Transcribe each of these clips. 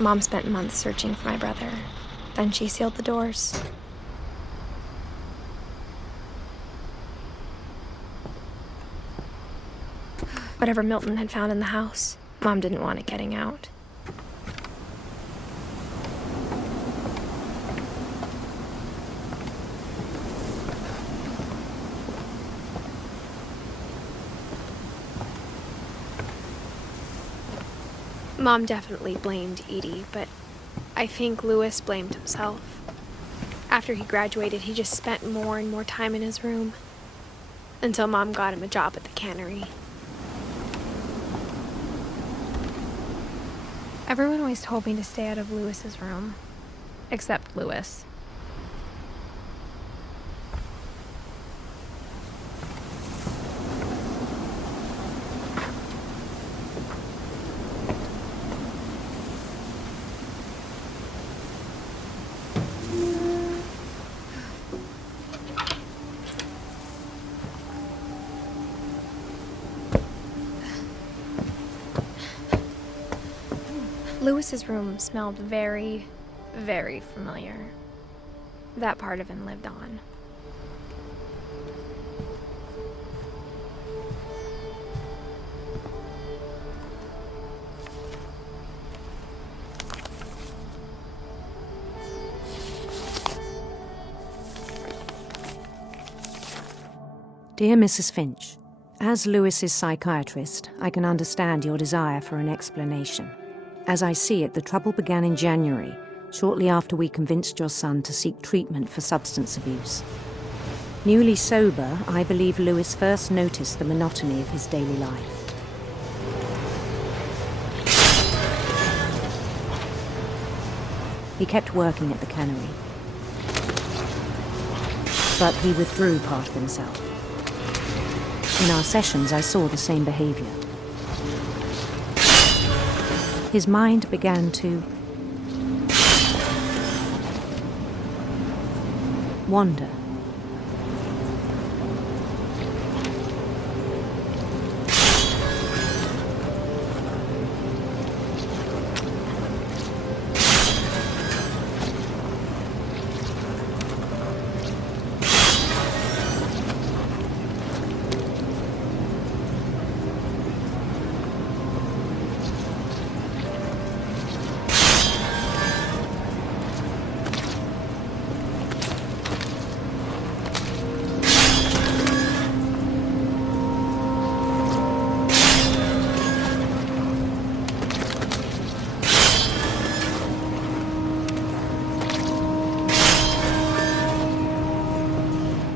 Mom spent months searching for my brother. Then she sealed the doors. Whatever Milton had found in the house, Mom didn't want it getting out. Mom definitely blamed Edie, but I think Louis blamed himself. After he graduated, he just spent more and more time in his room, until Mom got him a job at the cannery. Everyone always told me to stay out of Louis's room, except Louis. Louis's room smelled very, very familiar. That part of him lived on. Dear Mrs. Finch, as Louis's psychiatrist, I can understand your desire for an explanation. As I see it, the trouble began in January, shortly after we convinced your son to seek treatment for substance abuse. Newly sober, I believe Louis first noticed the monotony of his daily life. He kept working at the cannery, but he withdrew part of himself. In our sessions, I saw the same behavior. His mind began to wander.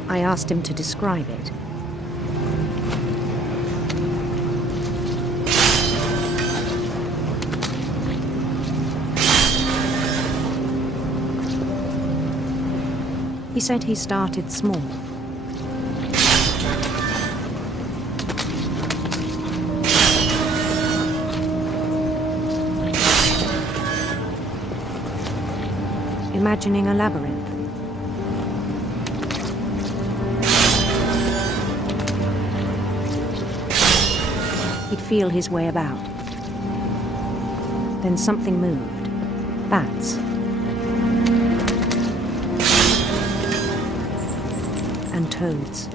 I asked him to describe it. He said he started small. Imagining a labyrinth. He'd feel his way about. Then something moved. Bats. And toads.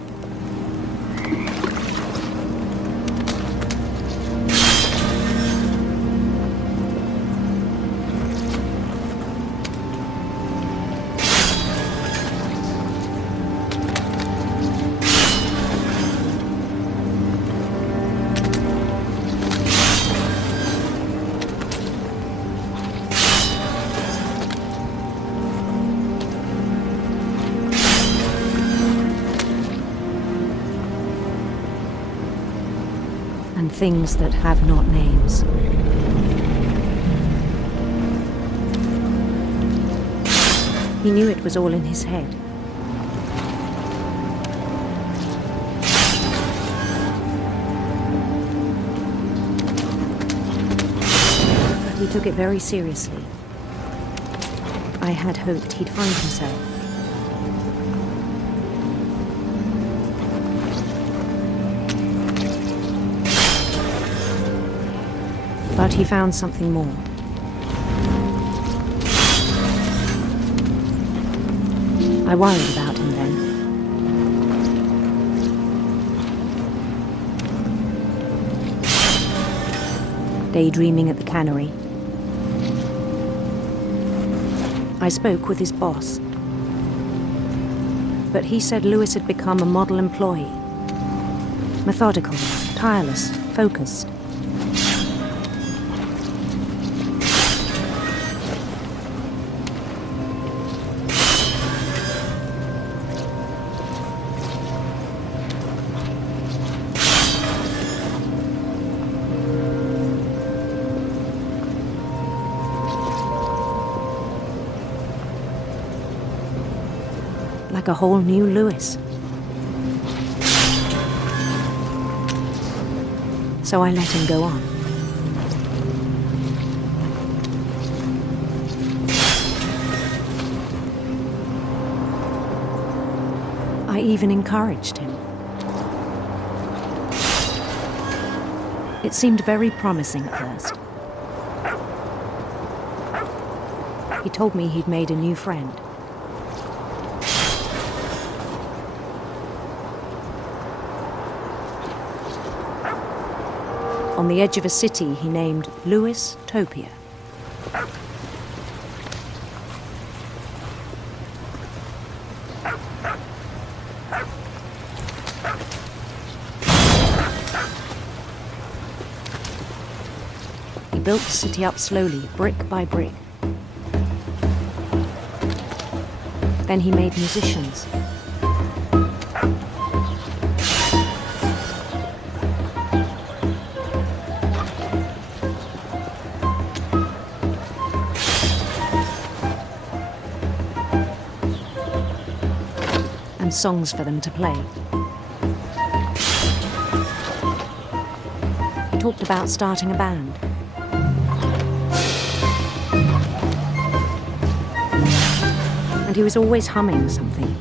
And things that have not names. He knew it was all in his head. But he took it very seriously. I had hoped he'd find himself. But he found something more. I worried about him then. Daydreaming at the cannery, I spoke with his boss. But he said Lewis had become a model employee. Methodical, tireless, focused. Like a whole new Lewis. So I let him go on. I even encouraged him. It seemed very promising at first. He told me he'd made a new friend. On the edge of a city he named Lewis Topia. He built the city up slowly, brick by brick. Then he made musicians. And songs for them to play. He talked about starting a band. And he was always humming something.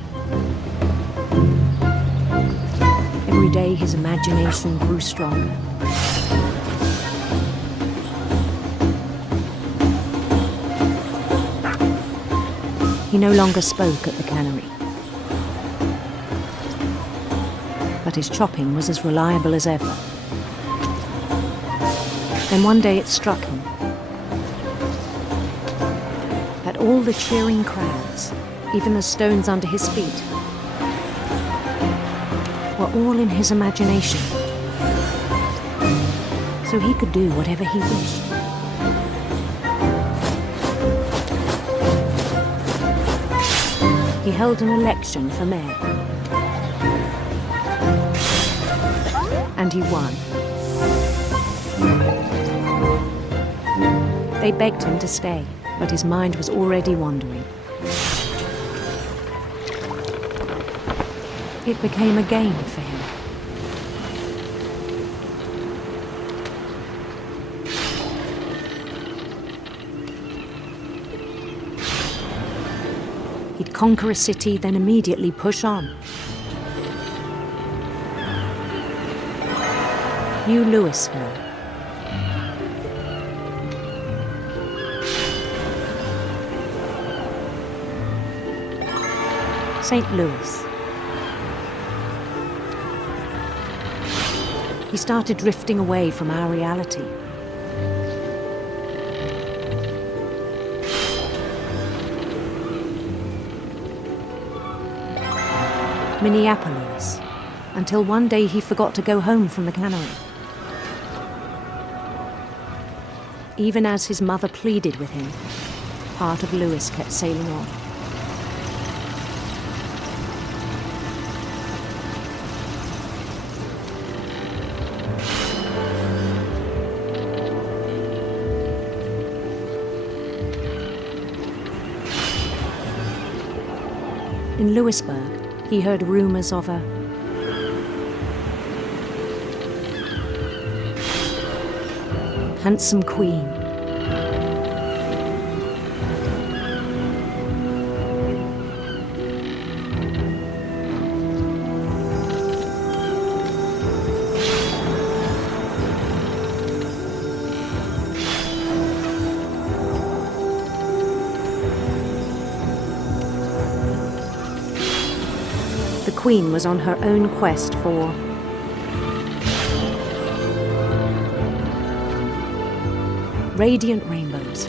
Every day his imagination grew stronger. He no longer spoke at the cannery. But his chopping was as reliable as ever. Then one day it struck him that all the cheering crowds, even the stones under his feet, were all in his imagination. So he could do whatever he wished. He held an election for mayor. And he won. They begged him to stay, but his mind was already wandering. It became a game for him. He'd conquer a city, then immediately push on. New Louisville. St. Louis. He started drifting away from our reality. Minneapolis, until one day he forgot to go home from the cannery. Even as his mother pleaded with him, part of Lewis kept sailing on. In Lewisburg, he heard rumors of a handsome queen. Queen was on her own quest for radiant rainbows.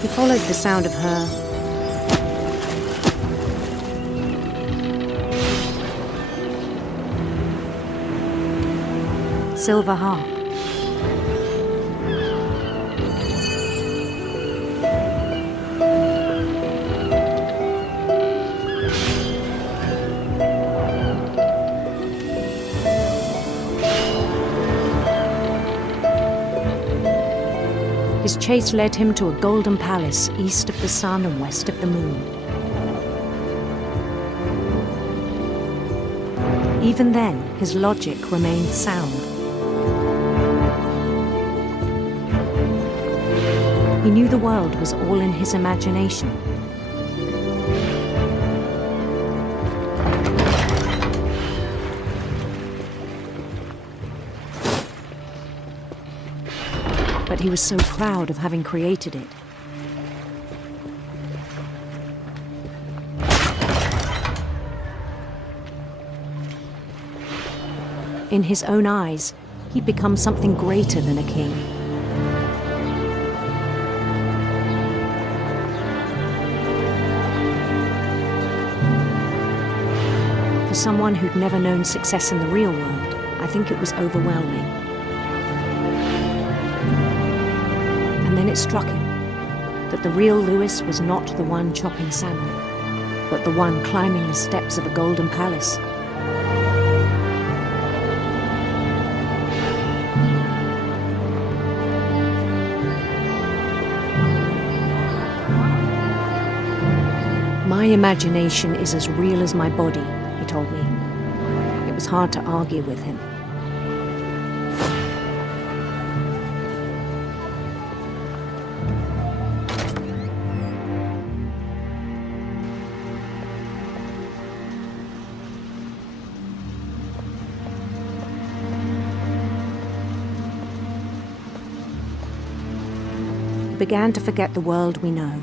He followed the sound of her silver harp. His chase led him to a golden palace east of the sun and west of the moon. Even then, his logic remained sound. He knew the world was all in his imagination. But he was so proud of having created it. In his own eyes, he'd become something greater than a king. For someone who'd never known success in the real world, I think it was overwhelming. And then it struck him that the real Lewis was not the one chopping salmon, but the one climbing the steps of a golden palace. My imagination is as real as my body, he told me. It was hard to argue with him. We began to forget the world we know.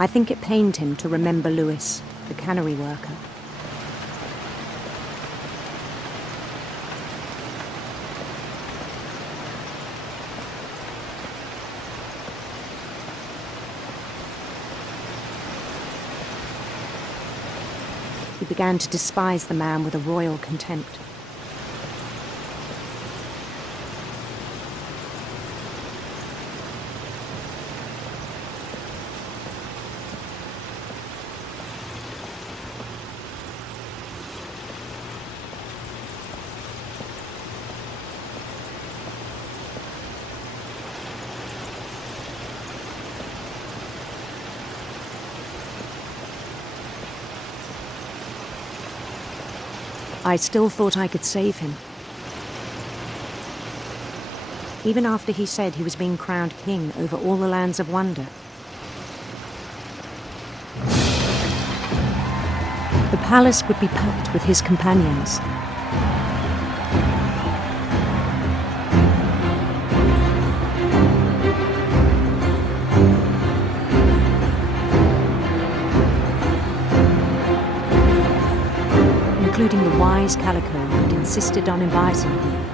I think it pained him to remember Lewis, the cannery worker. He began to despise the man with a royal contempt. I still thought I could save him. Even after he said he was being crowned king over all the lands of wonder. The palace would be packed with his companions. Including the wise Calico who'd insisted on inviting him.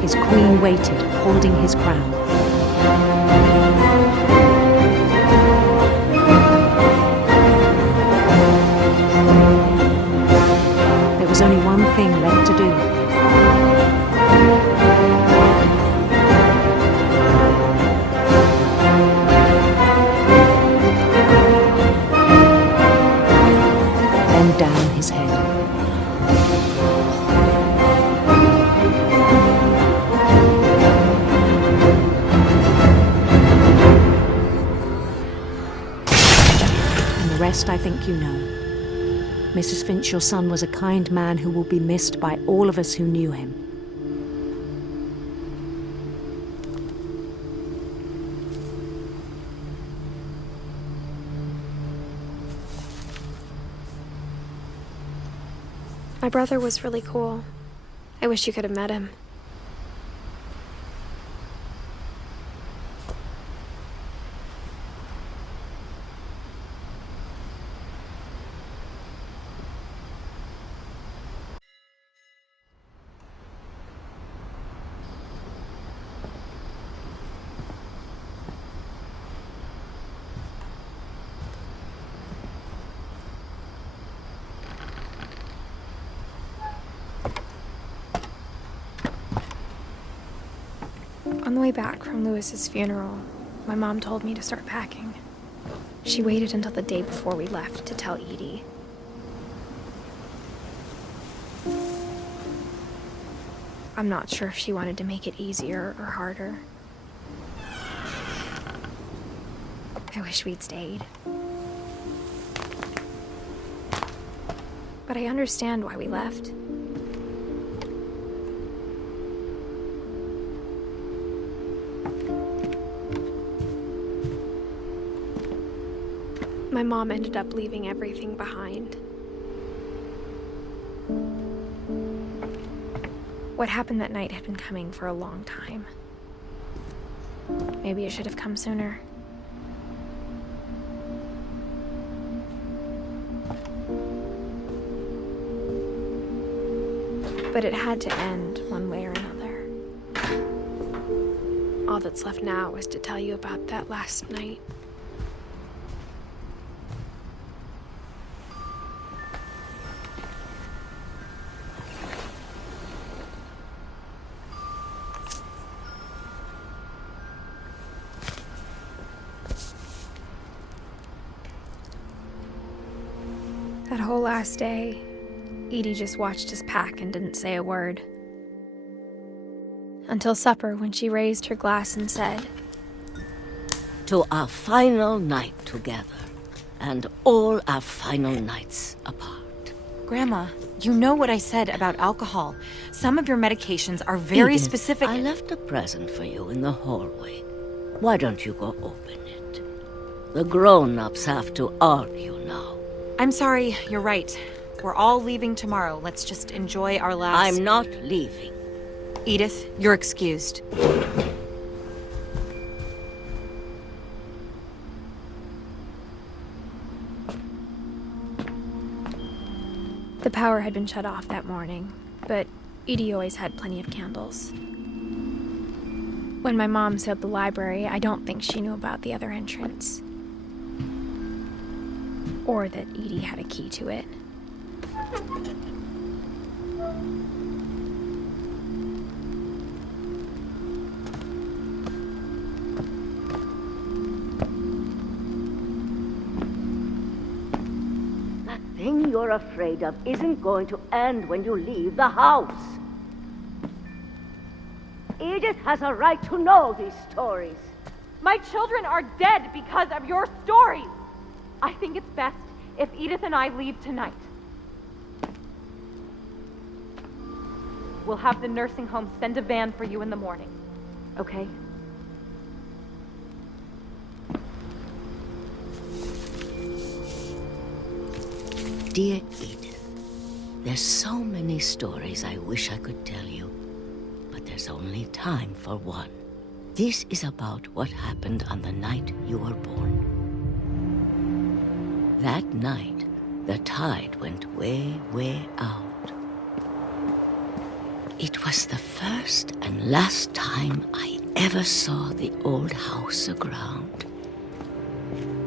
His queen waited, holding his crown. rest I think you know. Mrs. Finch, your son was a kind man who will be missed by all of us who knew him. My brother was really cool. I wish you could have met him. On the way back from Lewis's funeral, my mom told me to start packing. She waited until the day before we left to tell Edie. I'm not sure if she wanted to make it easier or harder. I wish we'd stayed. But I understand why we left. My mom ended up leaving everything behind. What happened that night had been coming for a long time. Maybe it should have come sooner. But it had to end one way or another. All that's left now is to tell you about that last night. That whole last day, Edie just watched us pack and didn't say a word. Until supper, when she raised her glass and said, "To our final night together, and all our final nights apart." Grandma, you know what I said about alcohol. Some of your medications are very Edith, specific. I left a present for you in the hallway. Why don't you go open it? The grown-ups have to argue now. I'm sorry, you're right. We're all leaving tomorrow. Let's just enjoy our last... I'm not leaving. Edith, you're excused. the power had been shut off that morning, but Edie always had plenty of candles. When my mom sealed the library, I don't think she knew about the other entrance. Or that Edie had a key to it. That thing you're afraid of isn't going to end when you leave the house. Edith has a right to know these stories. My children are dead because of your stories. I think it's best if Edith and I leave tonight. We'll have the nursing home send a van for you in the morning, okay? Dear Edith, there's so many stories I wish I could tell you, but there's only time for one. This is about what happened on the night you were born. That night, the tide went way, way out. It was the first and last time I ever saw the old house aground.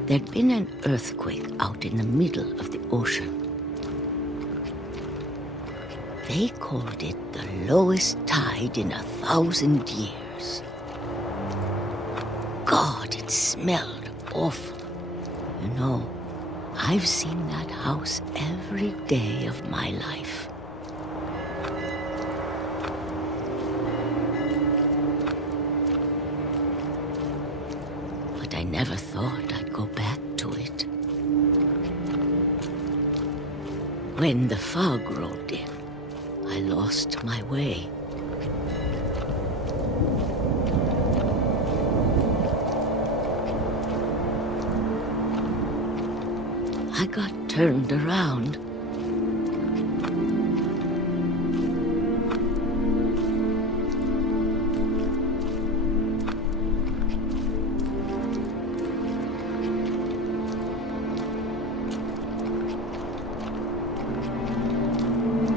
There'd been an earthquake out in the middle of the ocean. They called it the lowest tide in 1,000 years. God, it smelled awful. You know, I've seen that house every day of my life. But I never thought I'd go back to it. When the fog rolled in, I lost my way. I got turned around.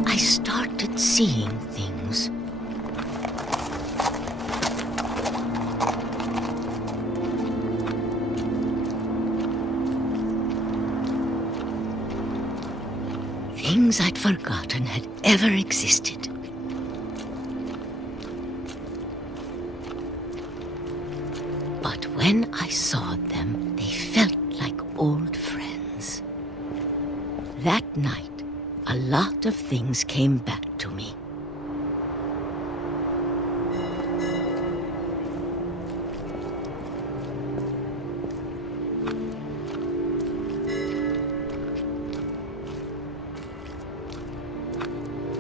I started seeing things. Things I'd forgotten had ever existed. But when I saw them, they felt like old friends. That night, a lot of things came back to me.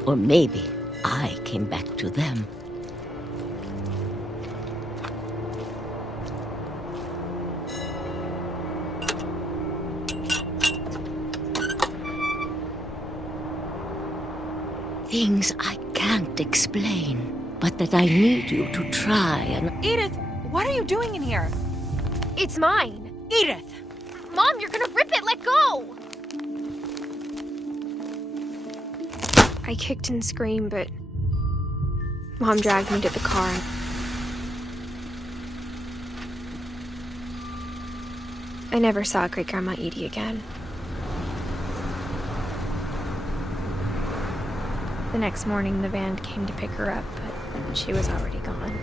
Or maybe I came back to them. Things I can't explain, but that I need you to try and... Edith, what are you doing in here? It's mine. Edith! Mom, you're gonna rip it. Let go. I kicked and screamed, but Mom dragged me to the car. I never saw Great-Grandma Edie again. The next morning, the van came to pick her up, but she was already gone.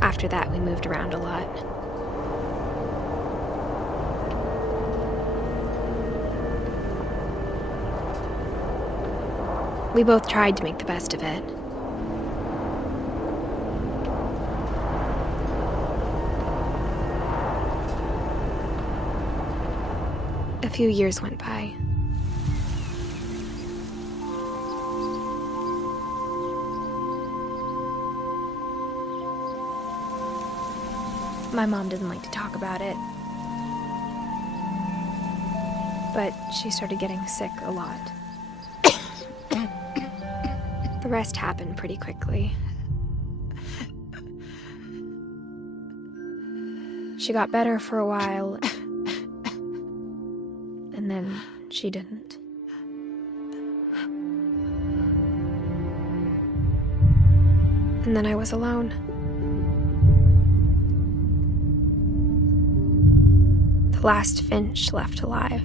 After that, we moved around a lot. We both tried to make the best of it. A few years went by. My mom didn't like to talk about it, but she started getting sick a lot. The rest happened pretty quickly. She got better for a while, and then she didn't. And then I was alone. The last Finch left alive.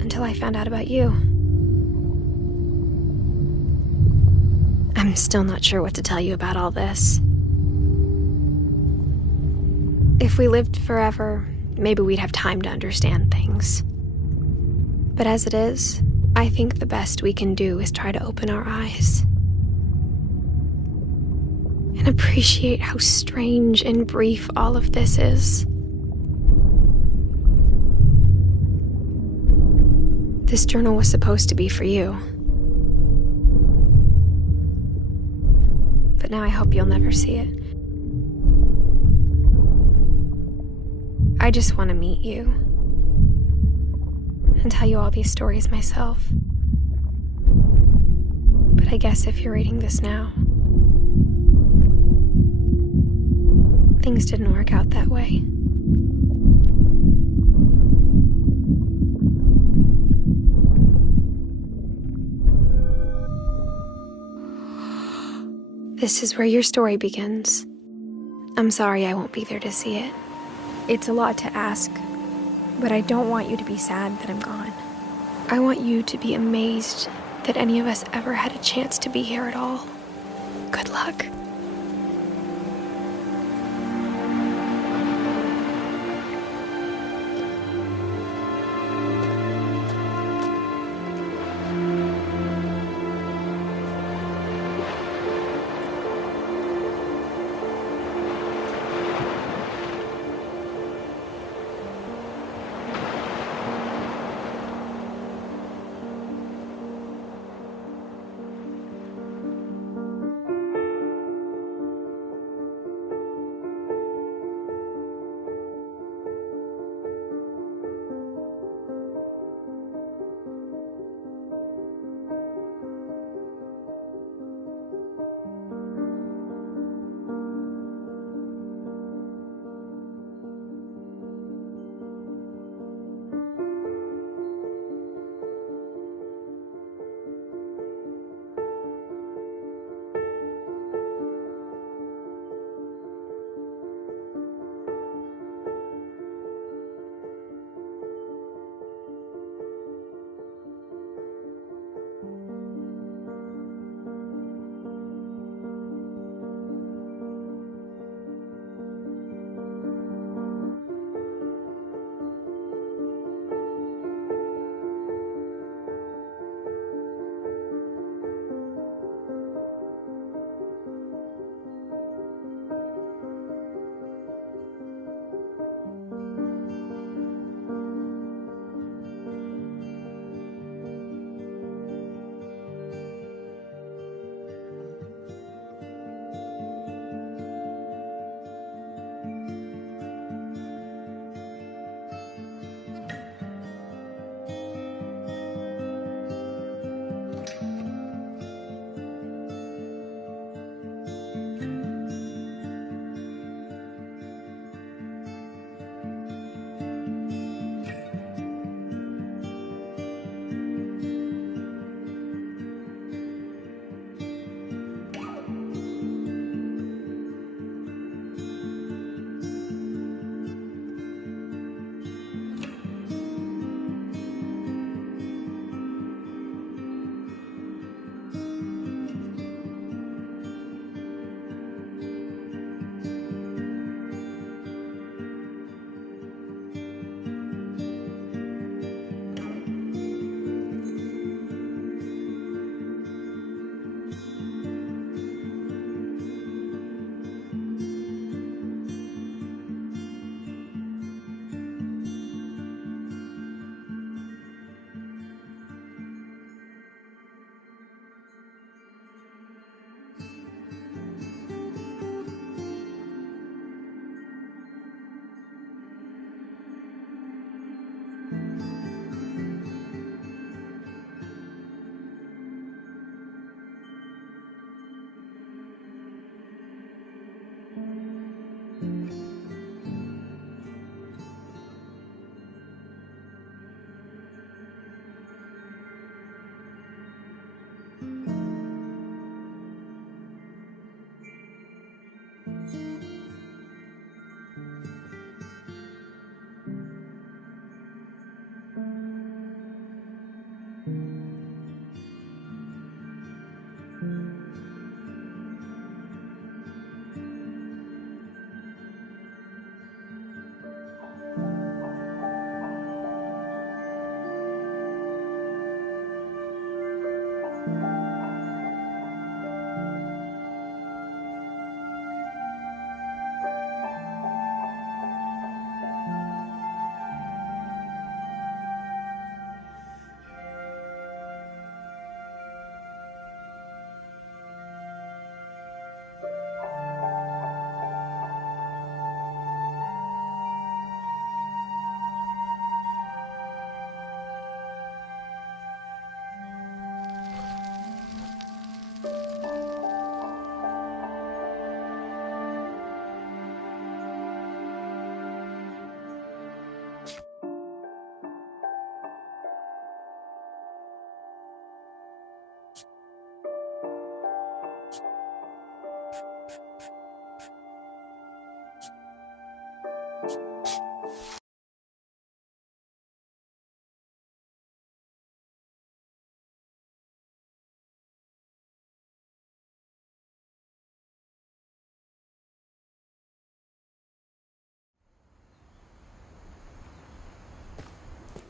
Until I found out about you. I'm still not sure what to tell you about all this. If we lived forever, maybe we'd have time to understand things. But as it is, I think the best we can do is try to open our eyes. And appreciate how strange and brief all of this is. This journal was supposed to be for you. But now I hope you'll never see it. I just want to meet you and tell you all these stories myself. But I guess if you're reading this now, things didn't work out that way. This is where your story begins. I'm sorry I won't be there to see it. It's a lot to ask, but I don't want you to be sad that I'm gone. I want you to be amazed that any of us ever had a chance to be here at all. Good luck.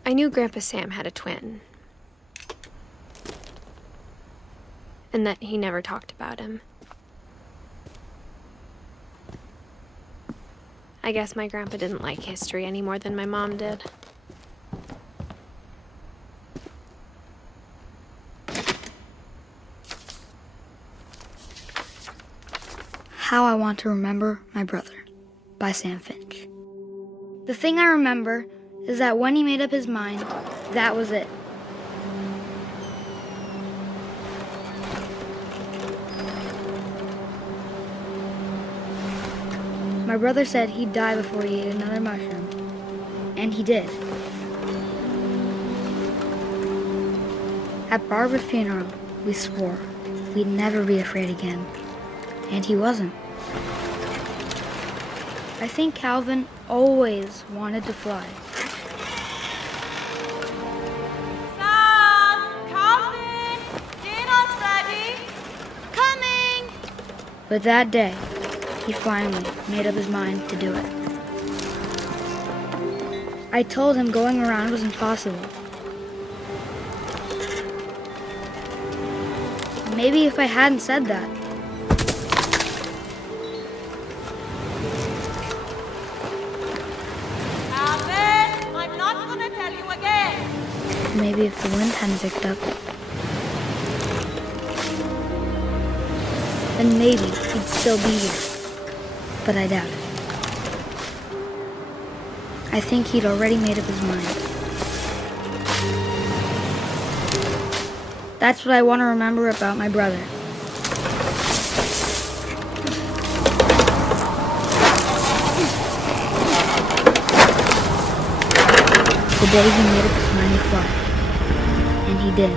I knew Grandpa Sam had a twin, and that he never talked about him. I guess my grandpa didn't like history any more than my mom did. How I Want to Remember My Brother by Sam Finch. The thing I remember is that when he made up his mind, that was it. My brother said he'd die before he ate another mushroom, and he did. At Barbara's funeral, we swore we'd never be afraid again, and he wasn't. I think Calvin always wanted to fly. Sam! Calvin! Dinner's ready! Coming! But that day, he finally made up his mind to do it. I told him going around was impossible. Maybe if I hadn't said that, Calvin! I'm not gonna tell you again! maybe if the wind hadn't picked up, then maybe he'd still be here. But I doubt it. I think he'd already made up his mind. That's what I want to remember about my brother. The day he made up his mind to fly. And he did.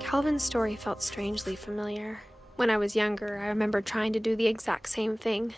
Calvin's story felt strangely familiar. When I was younger, I remember trying to do the exact same thing.